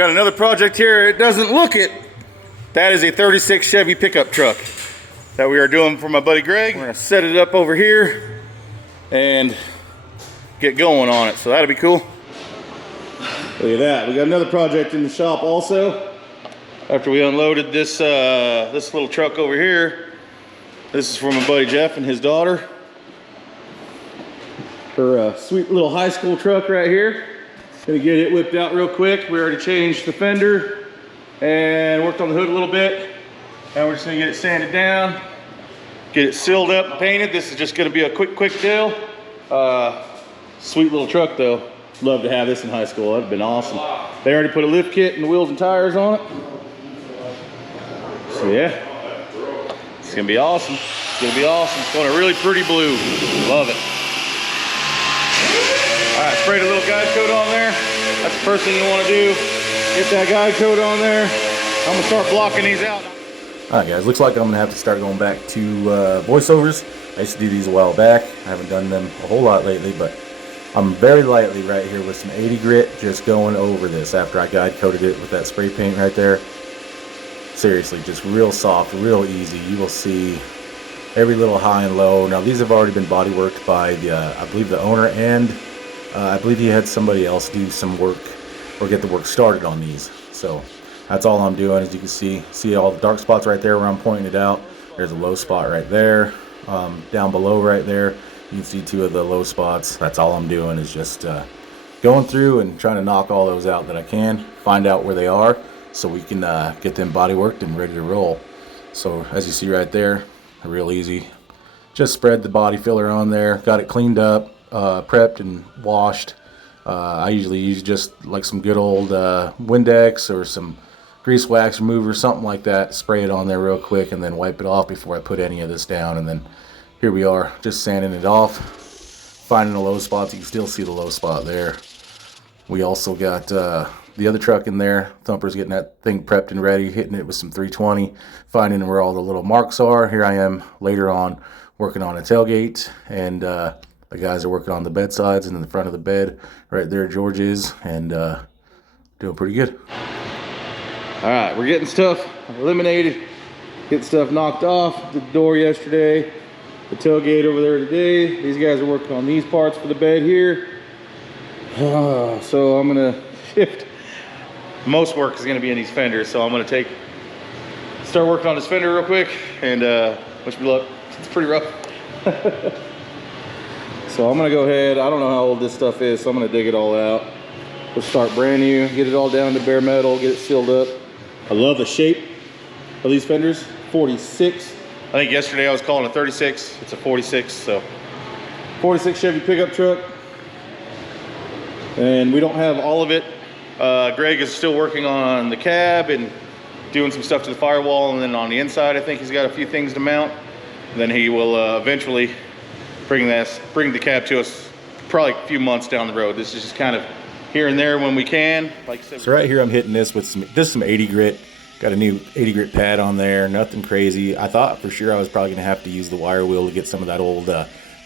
got another project here. It doesn't look it. That is a 36 Chevy pickup truck that we are doing for my buddy Greg. We're gonna set it up over here and get going on it. So that'll be cool. Look at that. We got another project in the shop also. After we unloaded this this little truck over here. This is for my buddy Jeff and his daughter. Her sweet little high school truck right here. Gonna get it whipped out real quick. We already changed the fender and worked on the hood a little bit. Now we're just gonna get it sanded down, get it sealed up and painted. This is just gonna be a quick deal. Sweet little truck though. Love to have this in high school. That'd been awesome. They already put a lift kit and the wheels and tires on it. So yeah, it's gonna be awesome. It's gonna be awesome. It's going a really pretty blue. Love it. All right, sprayed a little guide coat on there. That's the first thing you want to do. Get that guide coat on there. I'm gonna start blocking these out. All right, guys, looks like I'm gonna have to start going back to voiceovers. I used to do these a while back. I haven't done them a whole lot lately, but I'm very lightly right here with some 80 grit, just going over this after I guide coated it with that spray paint right there. Seriously, just real soft, real easy. You will see every little high and low. Now these have already been body worked by the, I believe the owner, and I believe he had somebody else do some work or get the work started on these. So that's all I'm doing. As you can see all the dark spots right there where I'm pointing it out. There's a low spot right there. Down below right there, you can see two of the low spots. That's all I'm doing is just going through and trying to knock all those out that I can, find out where they are so we can get them body worked and ready to roll. So as you see right there, real easy. Just spread the body filler on there, got it cleaned up, prepped and washed. I usually use just like some good old Windex or some grease wax remover, something like that. Spray it on there real quick and then wipe it off before I put any of this down. And then here we are, just sanding it off, finding the low spots. You can still see the low spot there. We also got the other truck in there. Thumper's getting that thing prepped and ready, hitting it with some 320, finding where all the little marks are. Here I am later on working on a tailgate, and the guys are working on the bed sides and in the front of the bed. Right there George is, and doing pretty good. All right, we're getting stuff eliminated, getting stuff knocked off. The door yesterday, the tailgate over there today. These guys are working on these parts for the bed here. So I'm gonna shift. Most work is gonna be in these fenders, so I'm gonna start working on this fender real quick, and wish me luck. It's pretty rough. So I'm gonna go ahead. I don't know how old this stuff is, so I'm gonna dig it all out. We'll start brand new, get it all down to bare metal, get it sealed up. I love the shape of these fenders. 46. I think yesterday I was calling a 36. It's a 46, so 46 Chevy pickup truck. And we don't have all of it. Greg is still working on the cab and doing some stuff to the firewall, and then on the inside I think he's got a few things to mount. And then he will eventually bring the cab to us probably a few months down the road. This is just kind of here and there when we can. Like I said, so right here I'm hitting this with some 80 grit. Got a new 80 grit pad on there, nothing crazy. I thought for sure I was probably gonna have to use the wire wheel to get some of that old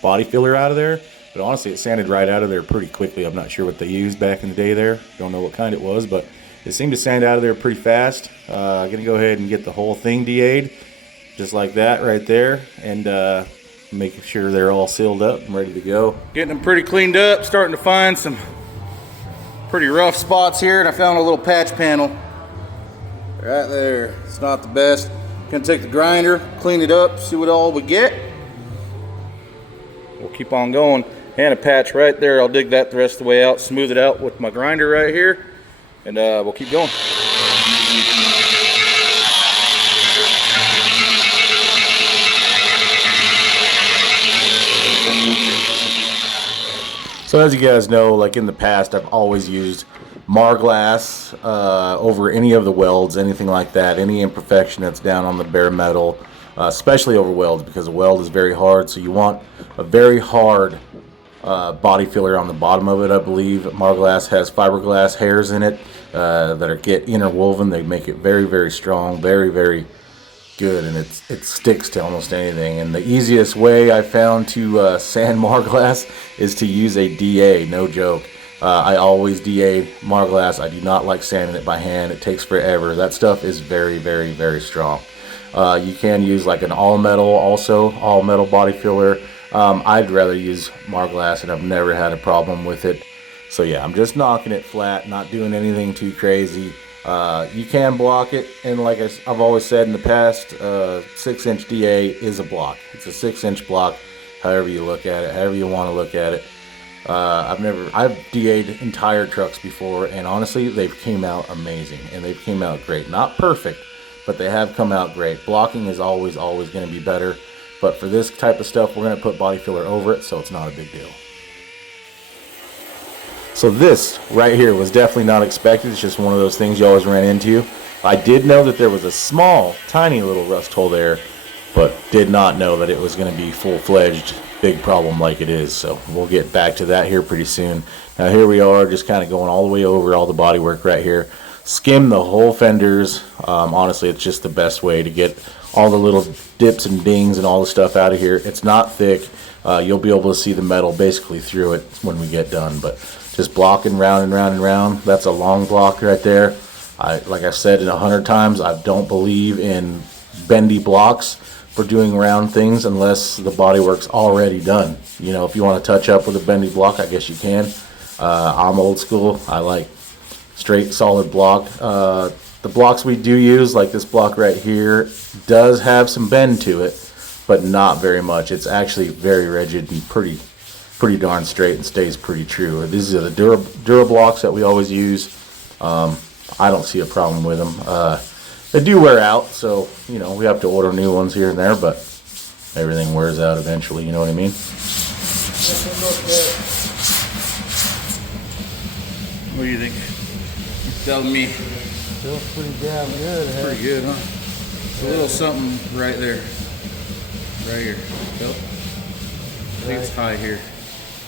body filler out of there. But honestly, it sanded right out of there pretty quickly. I'm not sure what they used back in the day there. Don't know what kind it was, but it seemed to sand out of there pretty fast. I'm gonna go ahead and get the whole thing DA'd, just like that right there, and making sure they're all sealed up and ready to go. Getting them pretty cleaned up, starting to find some pretty rough spots here, and I found a little patch panel right there. It's not the best. Gonna take the grinder, clean it up, see what all we get. We'll keep on going. And a patch right there. I'll dig that the rest of the way out, smooth it out with my grinder right here, and we'll keep going. So as you guys know, like in the past, I've always used Marglass over any of the welds, anything like that, any imperfection that's down on the bare metal, especially over welds, because a weld is very hard. So you want a very hard body filler on the bottom of it. I believe Marglass has fiberglass hairs in it that get interwoven. They make it very, very strong, very, very good, and it sticks to almost anything. And the easiest way I found to sand Marglass is to use a DA, no joke. I always DA Marglass. I do not like sanding it by hand. It takes forever. That stuff is very, very, very strong. You can use like an all metal, also all metal body filler. I'd rather use Marglass, and I've never had a problem with it. So yeah, I'm just knocking it flat, not doing anything too crazy. You can block it, and like I've always said in the past, 6-inch DA is a block. It's a 6-inch block, however you look at it, however you want to look at it. I've DA'd entire trucks before, and honestly, they've came out amazing, and they've came out great. Not perfect, but they have come out great. Blocking is always going to be better, but for this type of stuff, we're going to put body filler over it, so it's not a big deal. So this right here was definitely not expected. It's just one of those things you always ran into. I did know that there was a small, tiny little rust hole there, but did not know that it was going to be full-fledged big problem like it is. So we'll get back to that here pretty soon. Now here we are, just kind of going all the way over all the bodywork right here. Skim the whole fenders. Honestly, it's just the best way to get all the little dips and dings and all the stuff out of here. It's not thick. You'll be able to see the metal basically through it when we get done, but just blocking round and round and round. That's a long block right there. Like I said 100 times, I don't believe in bendy blocks for doing round things unless the bodywork's already done. You know, if you want to touch up with a bendy block, I guess you can. I'm old school. I like straight solid block. The blocks we do use, like this block right here, does have some bend to it, but not very much. It's actually very rigid and pretty darn straight and stays pretty true. These are the Dura blocks that we always use. I don't see a problem with them. They do wear out, so you know we have to order new ones here and there, but everything wears out eventually. You know what I mean? What do you think? You're telling me. Feels pretty damn good. Huh? Pretty good, huh? A little something right there, right here. Felt? I think it's high here.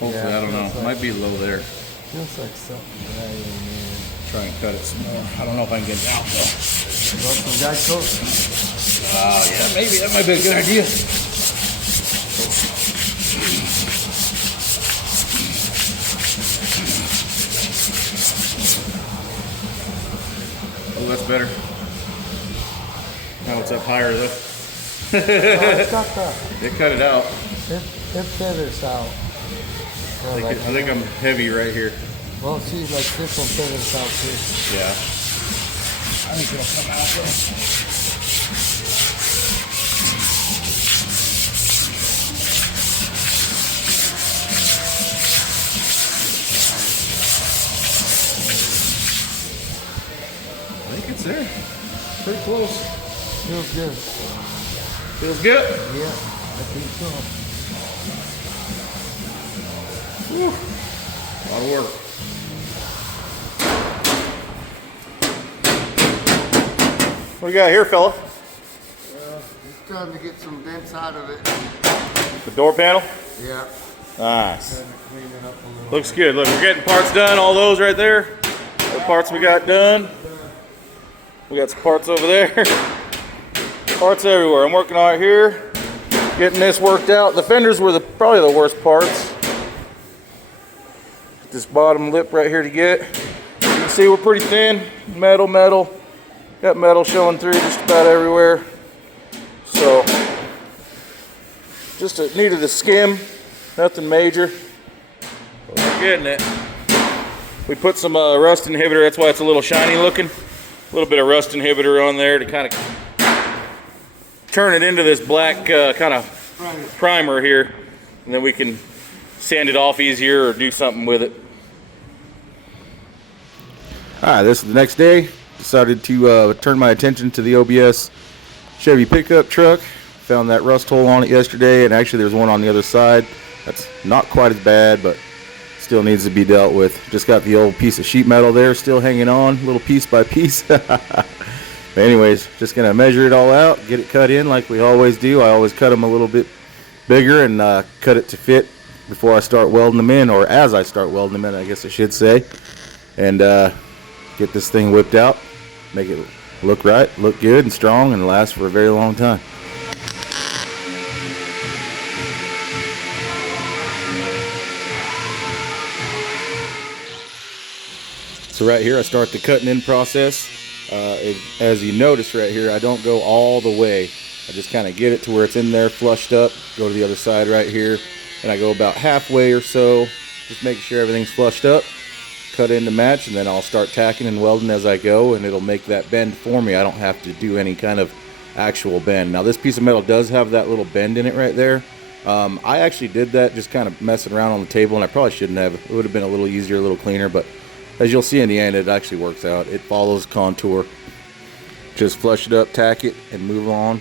Hopefully, Yeah, I don't know. like, Might be low there. Feels like something right in there. Try and cut it some more. I don't know if I can get it out though. Want some guy coat? Yeah, maybe that might be a good idea. Oh, that's better. Now it's up higher though. It's got the, It cut it out. it feathers out. I think I'm heavy right here. Well, see, like this one feathers out too. Yeah. I think it'll come out though. I think it's there. Pretty close. Feels good. Feels good? Yeah, I think so. Whew. A lot of work. What do you got here, fella? Just trying to get some dents out of it. The door panel? Yeah. Nice. Trying to clean it up a little. Looks good. Look, we're getting parts done. All those right there. The parts we got done. We got some parts over there. Parts everywhere. I'm working on it here. Getting this worked out. The fenders were probably the worst parts. This bottom lip right here to get. You can see we're pretty thin. Metal. Got metal showing through just about everywhere. So, just needed a skim. Nothing major. But we're getting it. We put some rust inhibitor. That's why it's a little shiny looking. A little bit of rust inhibitor on there to kind of turn it into this black kind of primer here. And then we can sand it off easier or do something with it. Alright, this is the next day. Decided to turn my attention to the OBS Chevy pickup truck. Found that rust hole on it yesterday, and actually there's one on the other side. That's not quite as bad, but still needs to be dealt with. Just got the old piece of sheet metal there still hanging on, little piece by piece. But anyways, just gonna measure it all out, get it cut in like we always do. I always cut them a little bit bigger and cut it to fit before I start welding them in, or as I start welding them in, I guess I should say. And get this thing whipped out, make it look right, look good and strong, and last for a very long time. So right here I start the cutting in process. As you notice right here, I don't go all the way. I just kind of get it to where it's in there flushed up, go to the other side right here, and I go about halfway or so, just making sure everything's flushed up, cut in to match, and then I'll start tacking and welding as I go, and it'll make that bend for me. I don't have to do any kind of actual bend. Now this piece of metal does have that little bend in it right there. I actually did that just kind of messing around on the table, and I probably shouldn't have. It would have been a little easier, a little cleaner, but as you'll see in the end, it actually works out. It follows contour. Just flush it up, tack it, and move on.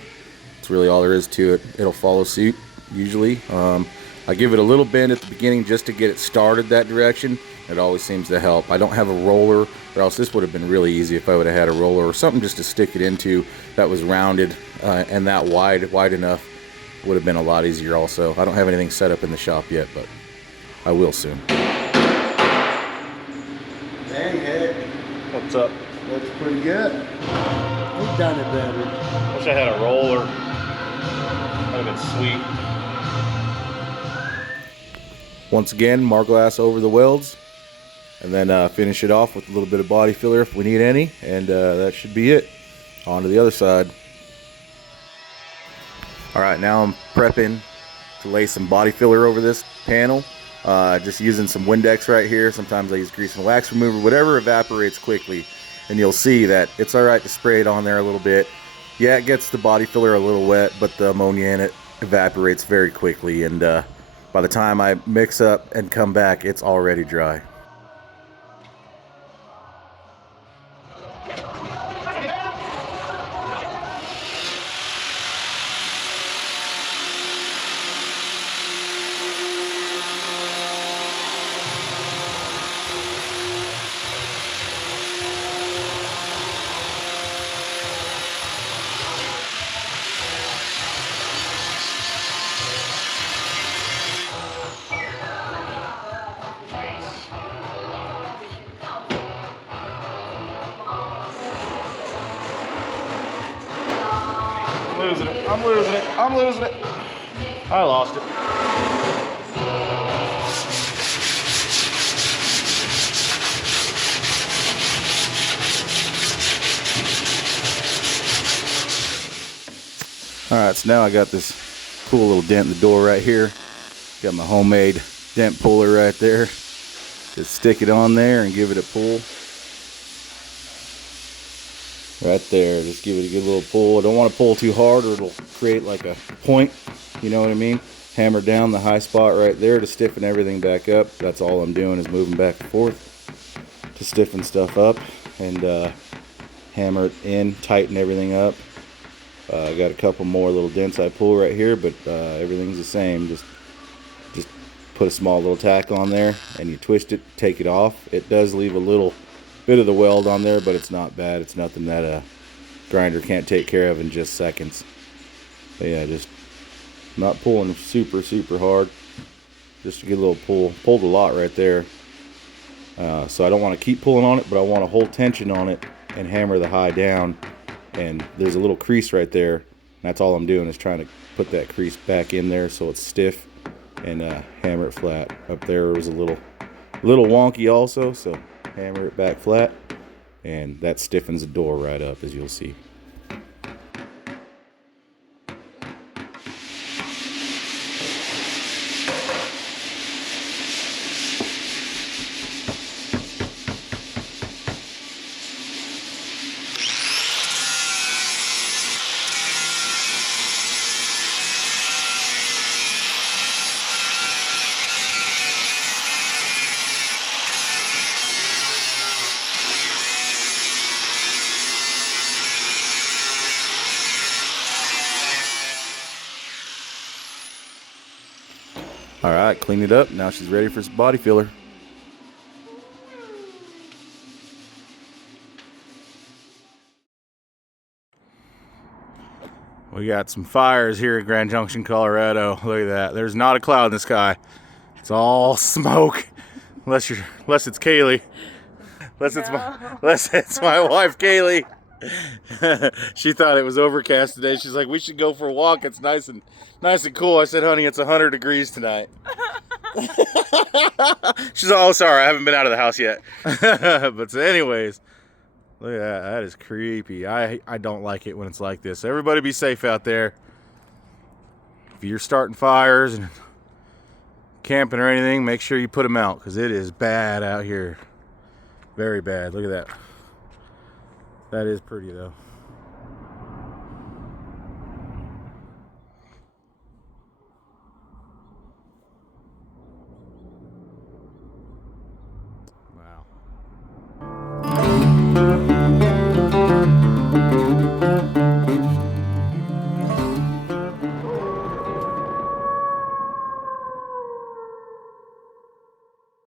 That's really all there is to it. It'll follow suit, usually. I give it a little bend at the beginning just to get it started that direction. It always seems to help. I don't have a roller, or else this would have been really easy if I would have had a roller or something just to stick it into that was rounded and that wide enough. Would have been a lot easier also. I don't have anything set up in the shop yet, but I will soon. Dang heck, What's up? that's pretty good. We've done it better. Wish I had a roller. That'd have been sweet. Once again, Marglass over the welds, and then finish it off with a little bit of body filler if we need any, and that should be it. On to the other side. Alright, now I'm prepping to lay some body filler over this panel. Just using some Windex right here. Sometimes I use grease and wax remover, whatever evaporates quickly. And you'll see that it's alright to spray it on there a little bit. Yeah, it gets the body filler a little wet, but the ammonia in it evaporates very quickly, and by the time I mix up and come back, it's already dry. I'm losing it. I'm losing it. I lost it. Alright, so now I got this cool little dent in the door right here. Got my homemade dent puller right there. Just stick it on there and give it a pull. Right there, just give it a good little pull. I don't want to pull too hard or it'll create like a point, you know what I mean? Hammer down the high spot right there to stiffen everything back up. That's all I'm doing is moving back and forth to stiffen stuff up, and hammer it in, tighten everything up. I got a couple more little dents I pull right here, but everything's the same. Just put a small little tack on there and you twist it, take it off. It does leave a little bit of the weld on there, but it's not bad. It's nothing that a grinder can't take care of in just seconds. But yeah, just not pulling super hard, just to get a little pull. Pulled a lot right there, so I don't want to keep pulling on it, but I want to hold tension on it and hammer the high down. And there's a little crease right there, and that's all I'm doing is trying to put that crease back in there so it's stiff, and hammer it flat. Up there was a little wonky also, so hammer it back flat, and that stiffens the door right up, as you'll see. Alright, clean it up. Now she's ready for some body filler. We got some fires here in Grand Junction, Colorado. Look at that. There's not a cloud in the sky. It's all smoke. Unless it's Kaylee. Unless it's my wife, Kaylee. She thought it was overcast today. She's like, we should go for a walk. It's nice and cool. I said, honey, it's 100 degrees tonight. She's all, oh, sorry, I haven't been out of the house yet. But so anyways, look at that. That is creepy. I don't like it when it's like this. So everybody be safe out there. If you're starting fires and camping or anything, make sure you put them out because it is bad out here. Very bad. Look at that. That is pretty though.